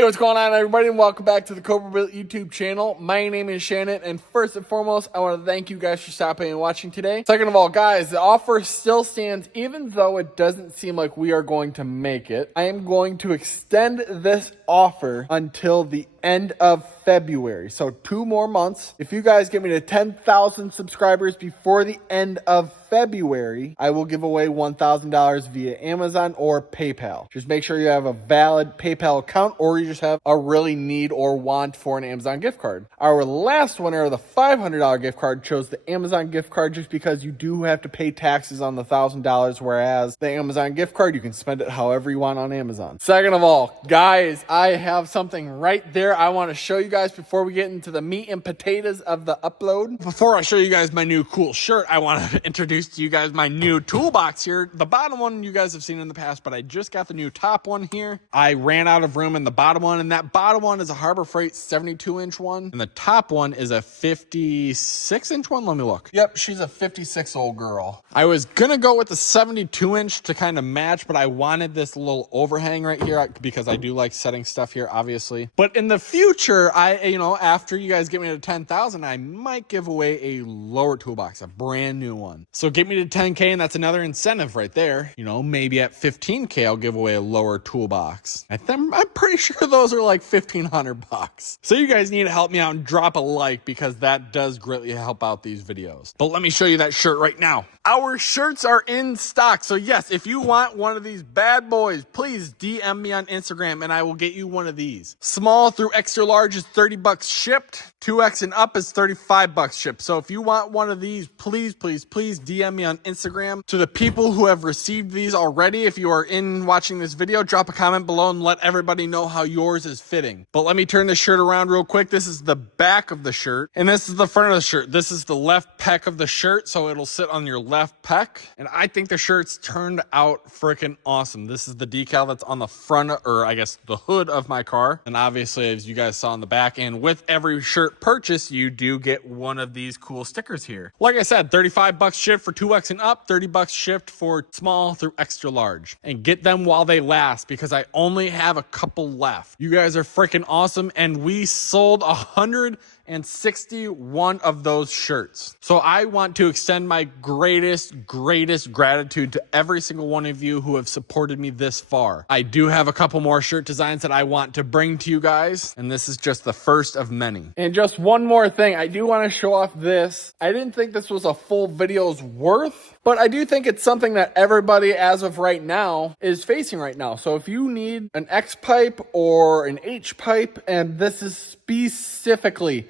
Hey, what's going on, everybody, and welcome back to the Cobra Built YouTube channel. My name is Shannon, and first and foremost, I want to thank you guys for stopping and watching today. Second of all, guys, the offer still stands, even though it doesn't seem like we are going to make it. I am going to extend this offer until the end of February, so 2 more months. If you guys get me to 10,000 subscribers before the end of February, I will give away $1,000 via Amazon or PayPal. Just make sure you have a valid PayPal account, or you just have a really need or want for an Amazon gift card. Our last winner of the $500 gift card chose the Amazon gift card just because you do have to pay taxes on the $1,000, whereas the Amazon gift card, you can spend it however you want on Amazon. Second of all, guys, I have something right there I want to show you guys before we get into the meat and potatoes of the upload. Before I show you guys my new cool shirt, I want to introduce to you guys my new toolbox here. The bottom one you guys have seen in the past, but I just got the new top one here. I ran out of room in the bottom one, and that bottom one is a Harbor Freight 72-inch one, and the top one is a 56-inch one. Let me look. Yep, she's a 56 old girl. I was gonna go with the 72-inch to kind of match, but I wanted this little overhang right here because I do like setting stuff here, obviously. But in the future, after you guys get me to 10,000, I might give away a lower toolbox, a brand new one. So get me to 10K, and that's another incentive right there. Maybe at 15K, I'll give away a lower toolbox. I'm pretty sure those are like $1,500. So you guys need to help me out and drop a like, because that does greatly help out these videos. But let me show you that shirt right now. Our shirts are in stock. So yes, if you want one of these bad boys, please DM me on Instagram and I will get you one of these. Small through extra large is $30 shipped. 2X and up is $35 shipped. So if you want one of these, please DM me on Instagram. To the people who have received these already, if you are watching this video, drop a comment below and let everybody know how yours is fitting. But let me turn this shirt around real quick. This is the back of the shirt, and this is the front of the shirt. This is the left pec of the shirt, so it'll sit on your left pec. And I think the shirt's turned out freaking awesome. This is the decal that's on the front, or I guess the hood of my car. And obviously, as you guys saw in the back, and with every shirt purchase, you do get one of these cool stickers here. Like I said, $35 shipped for 2X and up, $30 shipped for small through extra large. And get them while they last, because I only have a couple left. You guys are freaking awesome, and we sold 161 of those shirts. So I want to extend my greatest gratitude to every single one of you who have supported me this far. I do have a couple more shirt designs that I want to bring to you guys, and this is just the first of many. And just one more thing, I do want to show off this. I didn't think this was a full video's worth, but I do think it's something that everybody as of right now is facing right now. So if you need an X pipe or an H pipe, and this is specifically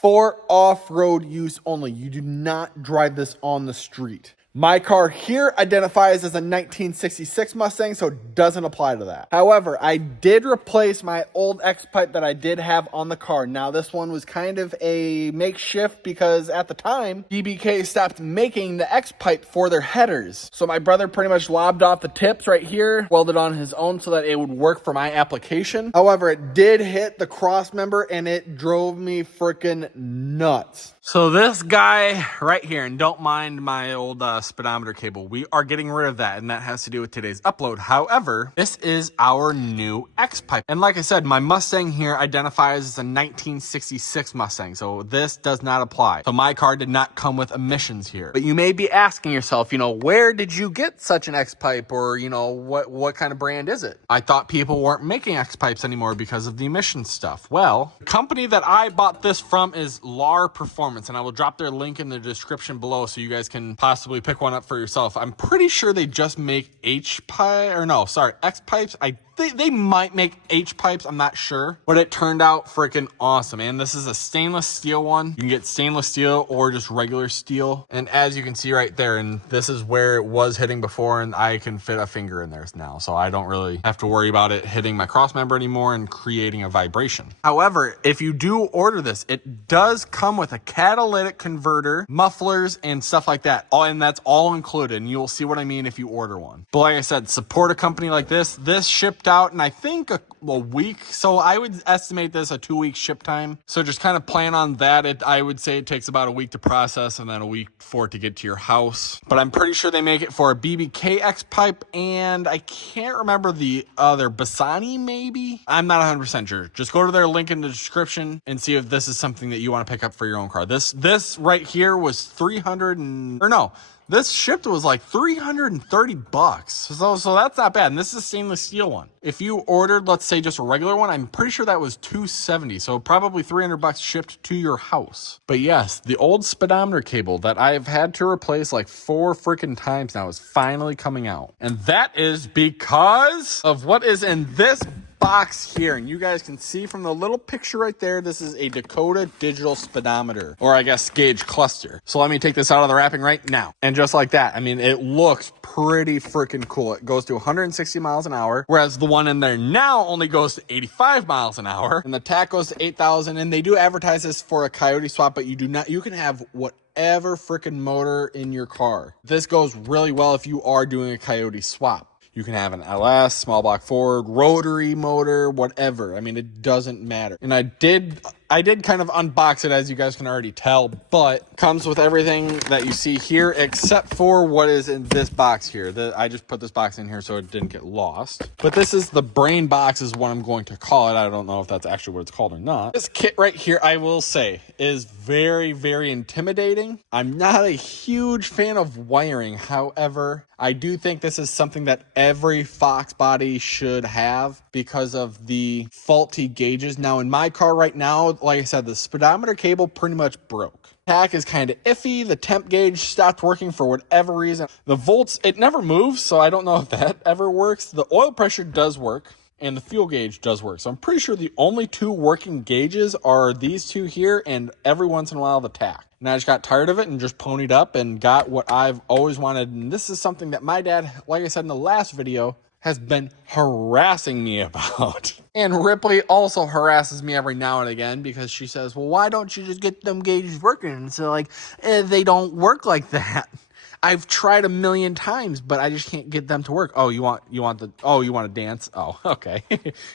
for off-road use only. You do not drive this on the street. My car here identifies as a 1966 Mustang, so it doesn't apply to that. However, I did replace my old X pipe that I did have on the car. Now, this one was kind of a makeshift because at the time, DBK stopped making the X pipe for their headers. So my brother pretty much lobbed off the tips right here, welded on his own so that it would work for my application. However, it did hit the cross member and it drove me freaking nuts. So this guy right here, and don't mind my old speedometer cable, we are getting rid of that, and that has to do with today's upload. However, this is our new X pipe. And like I said, my Mustang here identifies as a 1966 Mustang, so this does not apply. So my car did not come with emissions here. But you may be asking yourself, where did you get such an X pipe, or what kind of brand is it? I thought people weren't making X pipes anymore because of the emissions stuff. Well, the company that I bought this from is LAR Performance, and I will drop their link in the description below so you guys can possibly pick one up for yourself. I'm pretty sure they just make X pipes. They might make H pipes, I'm not sure, but it turned out freaking awesome. And this is a stainless steel one. You can get stainless steel or just regular steel. And as you can see right there, and this is where it was hitting before, and I can fit a finger in there now. So I don't really have to worry about it hitting my cross member anymore and creating a vibration. However, if you do order this, it does come with a catalytic converter, mufflers, and stuff like that. And that's all included. And you'll see what I mean if you order one. But like I said, support a company like this. This shipped out in I think a week. So I would estimate this a 2-week ship time. So just kind of plan on that. I would say it takes about a week to process and then a week for it to get to your house. But I'm pretty sure they make it for a BBKX pipe, and I can't remember the other, Bassani maybe? I'm not 100% sure. Just go to their link in the description and see if this is something that you want to pick up for your own car. This right here was this shipped was like $330. So that's not bad. And this is a stainless steel one. If you ordered, let's say just a regular one, I'm pretty sure that was $270. So probably $300 shipped to your house. But yes, the old speedometer cable that I've had to replace like 4 freaking times now is finally coming out. And that is because of what is in this box here. And you guys can see from the little picture right there, this is a Dakota digital speedometer, or I guess gauge cluster. So let me take this out of the wrapping right now. And just like that, I mean, it looks pretty freaking cool. It goes to 160 miles an hour, whereas the one in there now only goes to 85 miles an hour, and the TAC goes to 8,000. And they do advertise this for a coyote swap, but you can have whatever freaking motor in your car. This goes really well if you are doing a coyote swap. You can have an LS, small block Ford, rotary motor, whatever. I mean, it doesn't matter. And I did kind of unbox it, as you guys can already tell, but comes with everything that you see here except for what is in this box here. I just put this box in here so it didn't get lost. But this is the brain box is what I'm going to call it. I don't know if that's actually what it's called or not. This kit right here, I will say, is very, very intimidating. I'm not a huge fan of wiring. However, I do think this is something that every FOXBODY should have because of the faulty gauges. Now, in my car right now, like I said, the speedometer cable pretty much broke. TAC is kind of iffy. The temp gauge stopped working for whatever reason. The volts, it never moves, so I don't know if that ever works. The oil pressure does work, and the fuel gauge does work. So I'm pretty sure the only 2 working gauges are these 2 here, and every once in a while the TAC. And I just got tired of it and just ponied up and got what I've always wanted. And this is something that my dad, like I said in the last video, has been harassing me about. And Ripley also harasses me every now and again because she says, well, why don't you just get them gauges working? And so like, they don't work like that. I've tried a million times, but I just can't get them to work. Oh, you want to dance? Oh, okay.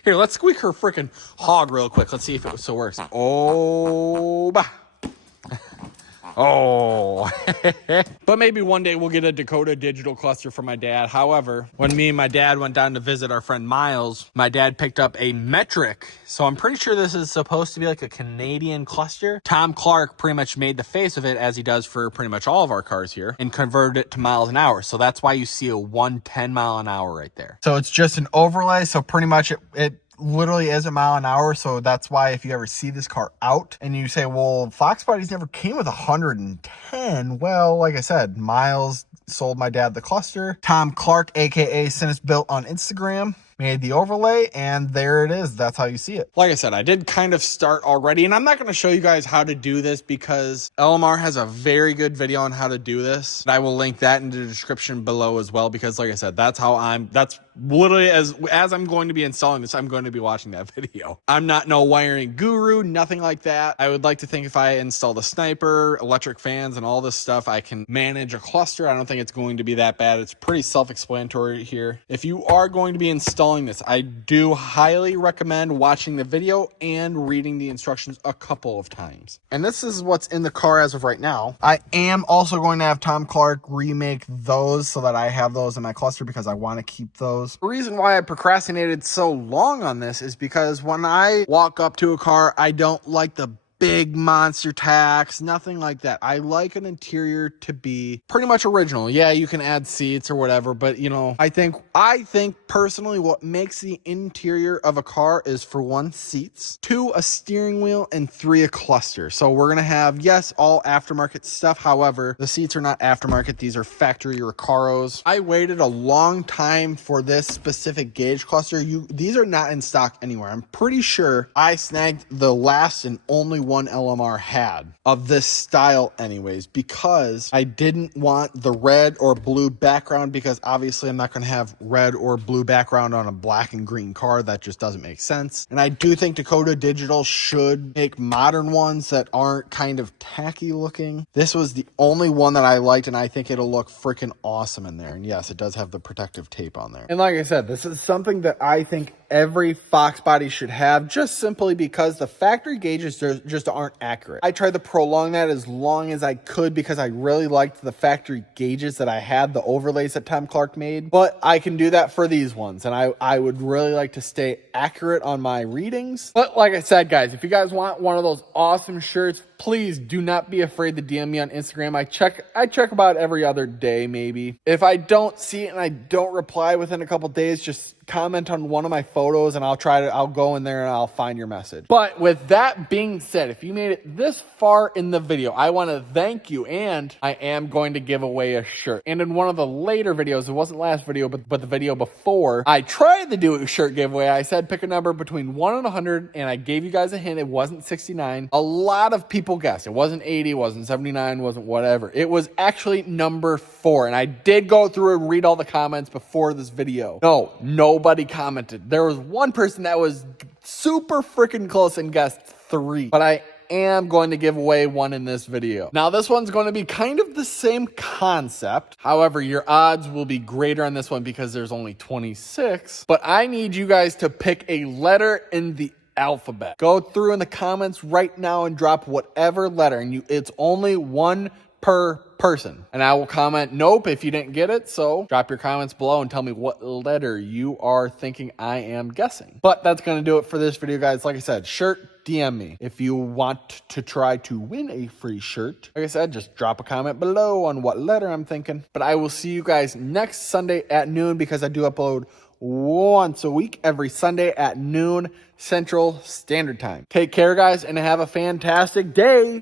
Here, let's squeak her freaking hog real quick. Let's see if it still works. Oh, bah. Oh, but maybe one day we'll get a Dakota digital cluster for my dad. However, when me and my dad went down to visit our friend Miles, my dad picked up a metric. So I'm pretty sure this is supposed to be like a Canadian cluster. Tom Clark pretty much made the face of it, as he does for pretty much all of our cars here, and converted it to miles an hour. So that's why you see a 110 mile an hour right there. So it's just an overlay. So pretty much it literally is a mile an hour. So that's why if you ever see this car out and you say, well, FOXBODYs never came with 110. Well, like I said, Miles sold my dad the cluster. Tom Clark, aka Sinus Built on Instagram, made the overlay, and there it is. That's how you see it. Like I said, I did kind of start already, and I'm not going to show you guys how to do this because LMR has a very good video on how to do this. I will link that in the description below as well, because like I said, that's literally as I'm going to be installing this, I'm going to be watching that video. I'm not no wiring guru, nothing like that. I would like to think if I install the sniper, electric fans, and all this stuff, I can manage a cluster. I don't think it's going to be that bad. It's pretty self-explanatory here. If you are going to be installing this, I do highly recommend watching the video and reading the instructions a couple of times. And this is what's in the car as of right now. I am also going to have Tom Clark remake those so that I have those in my cluster because I want to keep those. The reason why I procrastinated so long on this is because when I walk up to a car, I don't like the big monster tax, nothing like that. I like an interior to be pretty much original. Yeah, you can add seats or whatever, but you know, I think personally what makes the interior of a car is, for 1, seats, 2, a steering wheel, and 3, a cluster. So we're gonna have, yes, all aftermarket stuff. However, the seats are not aftermarket. These are factory Recaros. I waited a long time for this specific gauge cluster. These are not in stock anywhere. I'm pretty sure I snagged the last and only one one LMR had of this style anyways, because I didn't want the red or blue background, because obviously I'm not going to have red or blue background on a black and green car. That just doesn't make sense. And I do think Dakota Digital should make modern ones that aren't kind of tacky looking. This was the only one that I liked, and I think it'll look freaking awesome in there. And yes, it does have the protective tape on there. And like I said, this is something that I think every FOXBODY should have, just simply because the factory gauges just aren't accurate. I tried to prolong that as long as I could because I really liked the factory gauges that I had, the overlays that Tom Clark made, but I can do that for these ones, and I would really like to stay accurate on my readings. But like I said, guys, if you guys want one of those awesome shirts, please do not be afraid to DM me on Instagram. I check about every other day, maybe. If I don't see it and I don't reply within a couple days, just comment on one of my photos and I'll go in there and I'll find your message. But with that being said, if you made it this far in the video, I want to thank you, and I am going to give away a shirt. And in one of the later videos, it wasn't last video, but the video before, I tried to do a shirt giveaway. I said pick a number between 1 and 100, and I gave you guys a hint. It wasn't 69. A lot of people guessed. It wasn't 80, it wasn't 79, wasn't whatever. It was actually number 4, and I did go through and read all the comments before this video. No, nobody commented. There was one person that was super freaking close and guessed 3, but I am going to give away one in this video. Now, this one's going to be kind of the same concept. However, your odds will be greater on this one because there's only 26, but I need you guys to pick a letter in the alphabet. Go through in the comments right now and drop whatever letter, and it's only one per person, and I will comment nope if you didn't get it. So drop your comments below and tell me what letter you are thinking I am guessing. But that's going to do it for this video, guys. Like I said, shirt, DM me if you want to try to win a free shirt. Like I said, just drop a comment below on what letter I'm thinking. But I will see you guys next Sunday at noon, because I do upload once a week, every Sunday at noon Central Standard Time. Take care, guys, and have a fantastic day.